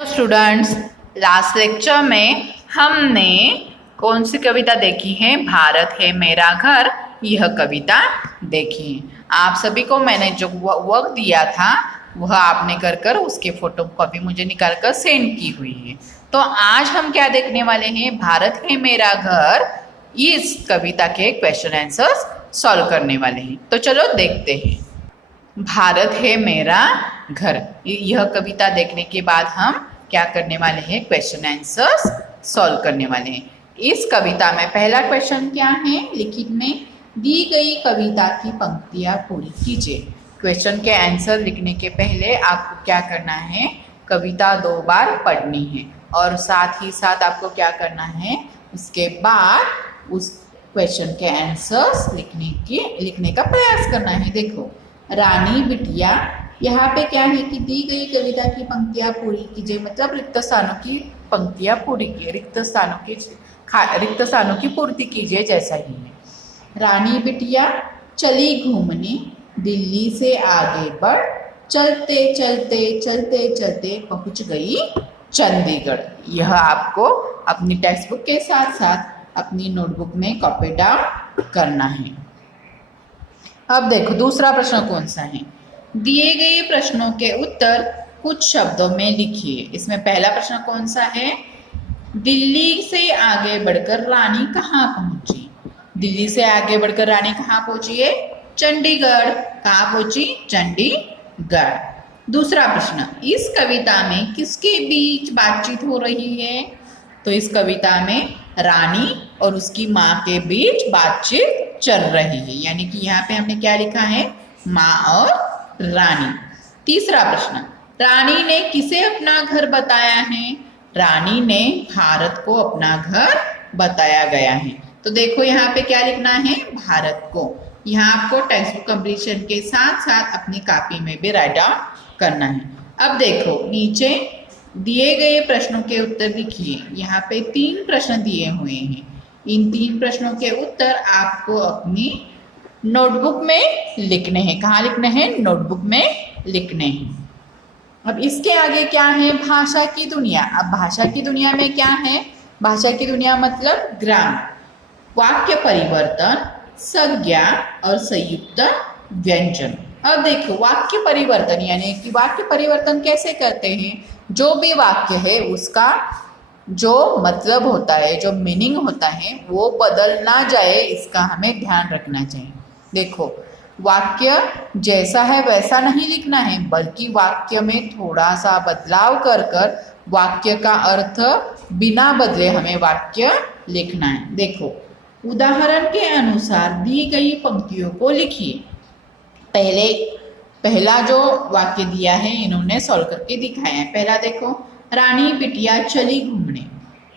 Students, last lecture में हमने कौन सी कविता देखी है? भारत है मेरा घर, यह कविता देखी है। आप सभी को मैंने जो वर्क दिया था वह आपने कर उसके फोटो कॉपी मुझे निकाल कर सेंड की हुई है। तो आज हम क्या देखने वाले हैं? भारत है मेरा घर, इस कविता के क्वेश्चन आंसर्स सॉल्व करने वाले हैं। तो चलो देखते हैं। भारत है मेरा घर, यह कविता देखने के बाद हम क्या करने वाले हैं? क्वेश्चन आंसर्स सॉल्व करने वाले हैं। इस कविता में पहला क्वेश्चन क्या है? लिखित में दी गई कविता की पंक्तियां पूरी कीजिए। क्वेश्चन के आंसर लिखने के पहले आपको क्या करना है? कविता 2 बार पढ़नी है और साथ ही साथ आपको क्या करना है? उसके बाद उस क्वेश्चन के आंसर्स लिखने का प्रयास करना है। देखो, रानी बिटिया, यहाँ पे क्या है कि दी गई कविता की पंक्तियां पूरी कीजिए, मतलब रिक्त स्थानों की पंक्तियां पूरी कीजिए, रिक्त स्थानों की पूर्ति कीजिए जैसा ही है। रानी बिटिया चली घूमने, दिल्ली से आगे बढ़, चलते चलते चलते चलते पहुंच गई चंडीगढ़। यह आपको अपनी टेक्स्ट बुक के साथ साथ अपनी नोटबुक में कॉपी डाउन करना है। अब देखो दूसरा प्रश्न कौन सा है? दिए गए प्रश्नों के उत्तर कुछ शब्दों में लिखिए। इसमें पहला प्रश्न कौन सा है? दिल्ली से आगे बढ़कर रानी कहाँ पहुंची? दिल्ली से आगे बढ़कर रानी कहाँ पहुंची है? चंडीगढ़। कहाँ पहुंची? चंडीगढ़। दूसरा प्रश्न, इस कविता में किसके बीच बातचीत हो रही है? तो इस कविता में रानी और उसकी माँ के बीच बातचीत चल रही है, यानी कि यहाँ पे हमने क्या लिखा है? माँ और रानी। तीसरा प्रश्न, रानी ने किसे अपना घर बताया है? रानी ने भारत को अपना घर बताया गया है। तो देखो यहाँ पे क्या लिखना है? भारत को। यहाँ आपको टेक्स्ट बुक कंप्लीशन के साथ साथ अपनी कॉपी में भी राइट डाउन करना है। अब देखो नीचे दिए गए प्रश्नों के उत्तर लिखिए। यहाँ पे 3 प्रश्न दिए हुए हैं। इन 3 प्रश्नों के उत्तर आपको अपनी नोटबुक में लिखने हैं। कहाँ लिखने हैं? नोटबुक में लिखने हैं। अब इसके आगे क्या है? भाषा की दुनिया। अब भाषा की दुनिया में क्या है? भाषा की दुनिया मतलब ग्रामर, वाक्य परिवर्तन, संज्ञा और संयुक्त व्यंजन। अब देखो वाक्य परिवर्तन, यानी कि वाक्य परिवर्तन कैसे करते हैं? जो भी वाक्य है उसका जो मतलब होता है, जो मीनिंग होता है, वो बदल ना जाए, इसका हमें ध्यान रखना चाहिए। देखो, वाक्य जैसा है वैसा नहीं लिखना है, बल्कि वाक्य में थोड़ा सा बदलाव कर वाक्य का अर्थ बिना बदले हमें वाक्य लिखना है। देखो, उदाहरण के अनुसार दी गई पंक्तियों को लिखिए। पहला जो वाक्य दिया है इन्होंने सॉल्व करके दिखाया है। पहला देखो, रानी बिटिया चली घूमने।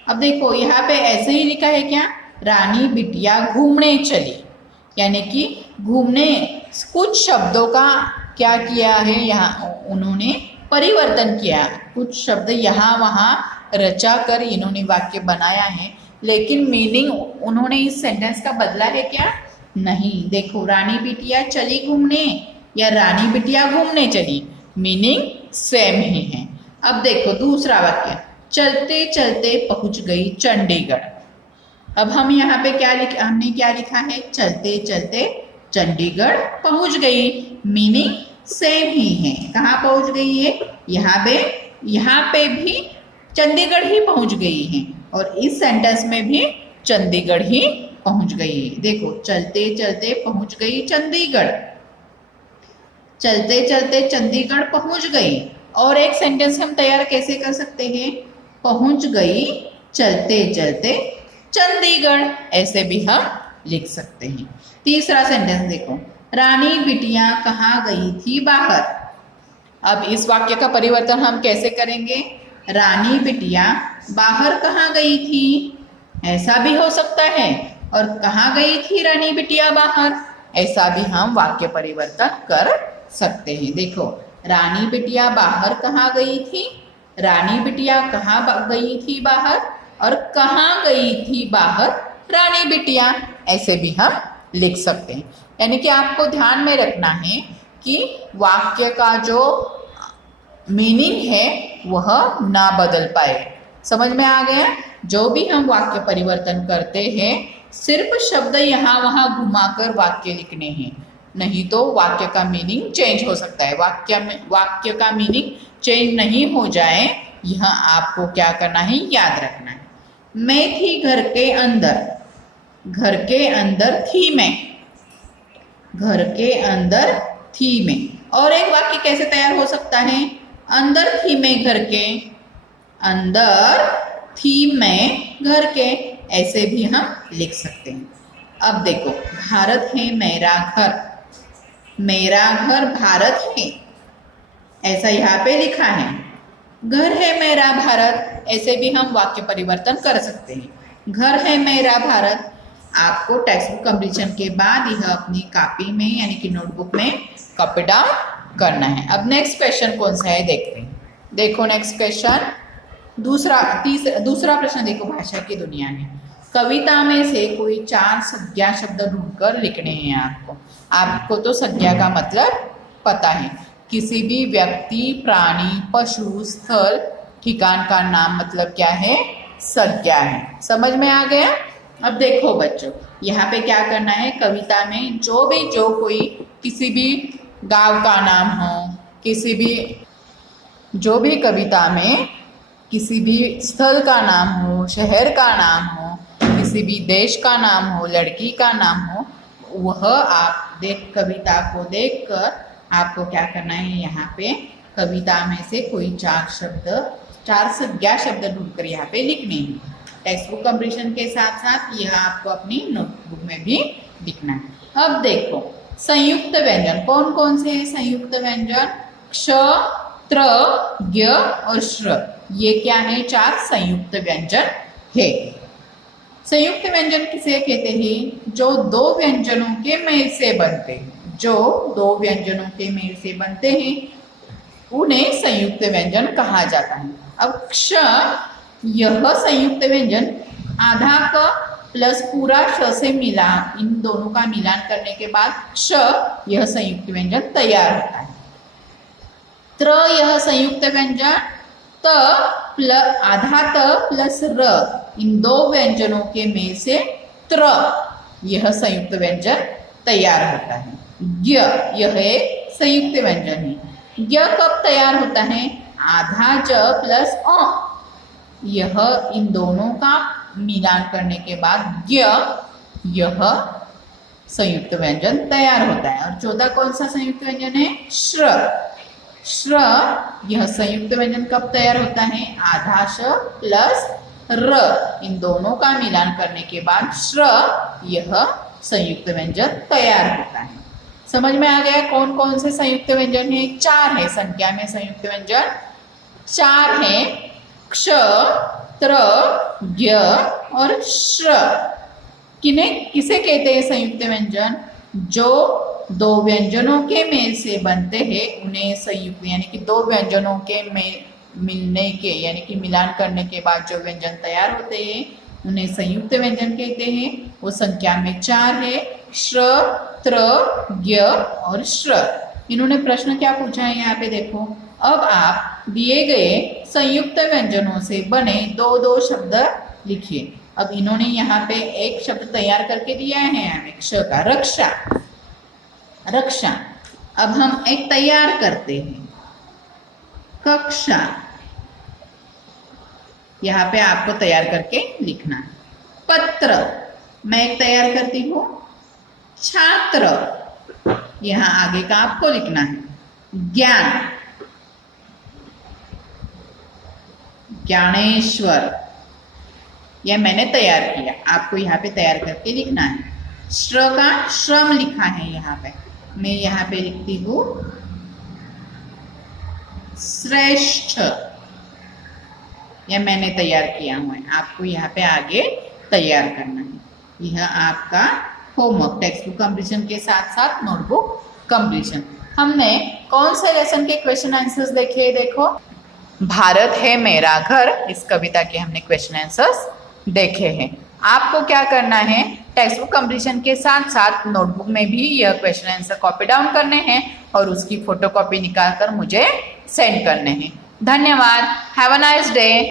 अब देखो यहाँ पे ऐसे ही लिखा है क्या? रानी बिटिया घूमने चली, यानी कि घूमने कुछ शब्दों का क्या किया है? यहाँ उन्होंने परिवर्तन किया, कुछ शब्द यहाँ वहाँ रचा कर इन्होंने वाक्य बनाया है, लेकिन मीनिंग उन्होंने इस सेंटेंस का बदला है क्या? नहीं। देखो, रानी बिटिया चली घूमने या रानी बिटिया घूमने चली, मीनिंग सेम ही है। अब देखो दूसरा वाक्य, चलते चलते पहुंच गई चंडीगढ़। अब हम यहाँ पे हमने क्या लिखा है? चलते चलते चंडीगढ़ पहुंच गई, मीनिंग सेम ही है। कहाँ पहुंच गई है? यहाँ पे भी चंडीगढ़ ही पहुंच गई है और इस सेंटेंस में भी चंडीगढ़ ही पहुंच गई है। देखो, चलते चलते पहुंच गई चंडीगढ़, चलते चलते चंडीगढ़ पहुंच गई। और एक सेंटेंस हम तैयार कैसे कर सकते हैं? पहुंच गई चलते चलते चंडीगढ़, ऐसे भी हम लिख सकते हैं। तीसरा सेंटेंस देखो, रानी बिटिया कहाँ गई थी बाहर। अब इस वाक्य का परिवर्तन हम कैसे करेंगे? रानी बिटिया बाहर कहाँ गई थी, ऐसा भी हो सकता है, और कहाँ गई थी रानी बिटिया बाहर, ऐसा भी हम वाक्य परिवर्तन कर सकते हैं। देखो, रानी बिटिया बाहर कहाँ गई थी, रानी बिटिया कहाँ गई थी बाहर, और कहाँ गई थी बाहर रानी बिटिया, ऐसे भी हम लिख सकते हैं। यानी कि आपको ध्यान में रखना है कि वाक्य का जो मीनिंग है वह ना बदल पाए। समझ में आ गया? जो भी हम वाक्य परिवर्तन करते हैं सिर्फ शब्द यहाँ वहाँ घुमाकर वाक्य लिखने हैं, नहीं तो वाक्य का मीनिंग चेंज हो सकता है। वाक्य का मीनिंग चेंज नहीं हो जाए, यह आपको क्या करना है, याद रखना है। मैं थी घर के अंदर, घर के अंदर थी मैं, घर के अंदर थी मैं। और एक वाक्य कैसे तैयार हो सकता है, अंदर थी मैं घर के, अंदर थी मैं घर के, ऐसे भी हम लिख सकते हैं। अब देखो, भारत है मेरा घर, मेरा घर भारत है, ऐसा यहाँ पे लिखा है। घर है मेरा भारत, ऐसे भी हम वाक्य परिवर्तन कर सकते हैं। घर है मेरा भारत। आपको टेक्स्ट बुक कंप्लीशन के बाद यह अपनी कॉपी में यानी कि नोटबुक में कॉपी डाउन करना है। अब नेक्स्ट क्वेश्चन कौन सा है देखते हैं। देखो नेक्स्ट क्वेश्चन, दूसरा प्रश्न देखो, भाषा की दुनिया में कविता में से कोई 4 संज्ञा शब्द ढूंढकर लिखने हैं आपको। आपको तो संज्ञा का मतलब पता है, किसी भी व्यक्ति, प्राणी, पशु, स्थल, ठिकान का नाम मतलब क्या है, संज्ञा है। समझ में आ गया? अब देखो बच्चों, यहाँ पे क्या करना है, कविता में जो कोई किसी भी गांव का नाम हो, किसी भी जो भी कविता में किसी भी स्थल का नाम हो, शहर का नाम हो, किसी भी देश का नाम हो, लड़की का नाम हो, वह आप कविता को देखकर आपको क्या करना है, यहाँ पे कविता में से कोई 4 संज्ञा शब्द ढूंढकर यहाँ पे लिखने हैं। टेक्स्ट बुक कंप्लीशन के साथ साथ यह आपको अपनी नोटबुक में भी लिखना है। अब देखो संयुक्त व्यंजन कौन कौन से हैं। संयुक्त व्यंजन क्ष, त्र, ज्ञ और श्र, ये क्या है, 4 संयुक्त व्यंजन है। संयुक्त व्यंजन किसे कहते हैं, जो 2 व्यंजनों के मेल से बनते हैं, जो 2 व्यंजनों के मेल से बनते हैं उन्हें संयुक्त व्यंजन कहा जाता है। अब क्ष, यह संयुक्त व्यंजन आधा क प्लस पूरा श से मिला, इन दोनों का मिलान करने के बाद क्ष, यह संयुक्त व्यंजन तैयार होता है। त्र, यह संयुक्त व्यंजन त आधा त प्लस र, इन 2 व्यंजनों के मेल से त्र, यह संयुक्त व्यंजन तैयार होता है। ज्ञ, यह एक संयुक्त व्यंजन है। ज्ञ कब तैयार होता है, आधा ज प्लस अ, यह इन दोनों का मिलान करने के बाद ज्ञ, यह संयुक्त व्यंजन तैयार होता है। और चौथा कौन सा संयुक्त व्यंजन है, श्र। श्र, यह संयुक्त व्यंजन कब तैयार होता है, आधा श प्लस र, इन दोनों का मिलान करने के बाद श्र, यह संयुक्त व्यंजन तैयार होता है। समझ में आ गया कौन कौन से संयुक्त व्यंजन है, 4 है। संख्या में संयुक्त व्यंजन 4 है, क्ष, त्र, ज्ञ और श्र। किसे कहते हैं संयुक्त व्यंजन, जो 2 व्यंजनों के मेल से बनते हैं उन्हें संयुक्त, यानी कि 2 व्यंजनों के मिलने के यानी कि मिलान करने के बाद जो व्यंजन तैयार होते हैं उन्हें संयुक्त व्यंजन कहते हैं। वो संख्या में 4 है, श्र, त्र, ज्ञ और श्र। इन्होंने प्रश्न क्या पूछा है यहाँ पे देखो, अब आप दिए गए संयुक्त व्यंजनों से बने 2 शब्द लिखिए। अब इन्होंने यहाँ पे एक शब्द तैयार करके दिया है हमें, क्ष का, रक्षा, रक्षा। अब हम एक तैयार करते हैं, कक्षा। यहाँ पे आपको तैयार करके लिखना है। पत्र, मैं एक तैयार करती हूँ, छात्र, यहाँ आगे का आपको लिखना है। ज्ञान, ज्ञानेश्वर, यह मैंने तैयार किया, आपको यहाँ पे तैयार करके लिखना है। श्र का श्रम लिखा है यहाँ पे, मैं यहाँ पे लिखती हूँ श्रेष्ठ, यह मैंने तैयार किया हुआ है, आपको यहाँ पे आगे तैयार करना है। यह आपका होमवर्क, टेक्स्ट बुक कंप्लीशन के साथ साथ नोटबुक कंप्लीशन। हमने कौन से लेसन के क्वेश्चन आंसर्स देखे, देखो भारत है मेरा घर, इस कविता के हमने क्वेश्चन आंसर्स देखे हैं। आपको क्या करना है, टेक्स्ट बुक कंप्लीशन के साथ साथ नोटबुक में भी यह क्वेश्चन आंसर कॉपी डाउन करने हैं और उसकी फोटोकॉपी निकाल कर मुझे सेंड करने हैं। धन्यवाद। Have a nice day.